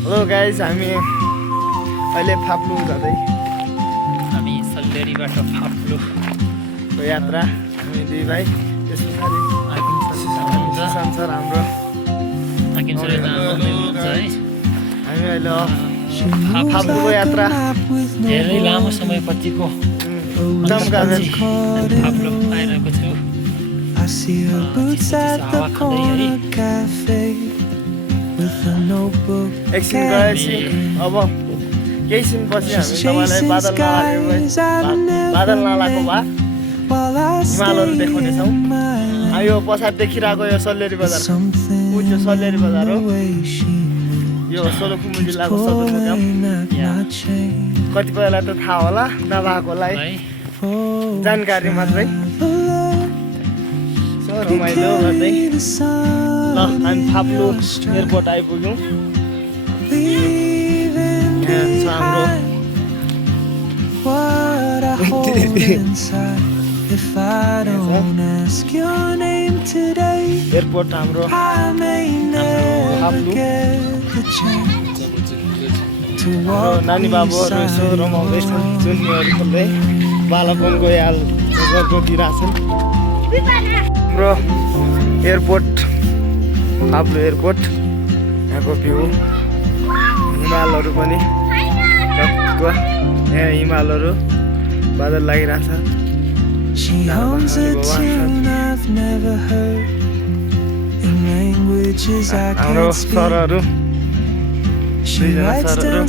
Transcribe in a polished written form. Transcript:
Hello guys, हामी अहिले फाप्लु जाँदै हामी सल्लेरीबाट फाप्लुको यात्रा। हामी दुई भाइ त्यस पछाडि सुशान्त सर हाम्रो। हाकिम सर यता आउँदै हुनुहुन्छ है। हामी अहिले फाप्लुको यात्रा धेरै लामो समयपछिको जमगाजन फाप्लु आइरहेको छु। I see her boots at the corner cafe with a notebook. एकछिन गएपछि अब केही छिनपछि हामी तपाईँलाई बादल नालाको भए हिमालहरू देखाउनेछौँ। यो पछाडि देखिरहेको यो सल्लेरी बजार, ऊ त्यो सल्लेरी बजार हो। यो सोलुखुम्बु जिल्लाको सदरमुकाम। कतिपयलाई त थाहा होला, नभएकोलाई जानकारी मात्रै। रमाइलो गर्दै ल हामी फाप्लु एयरपोर्ट आइपुग्यौँ। यहाँ छ हाम्रो एयरपोर्ट हाम्रो फाप्लु। नानी बाबुहरू यसो रमाउँदैछ, जुनीहरू खोल्दै बालपनको याद गरिदिइरहेछन्। हाम्रो एयरपोर्ट फाप्लु एयरपोर्ट, यहाँको भ्यू हिमालहरू पनि टक्क, यहाँ हिमालहरू बादल लागिरहेछ। हाम्रो सरहरू दुईजना सरहरू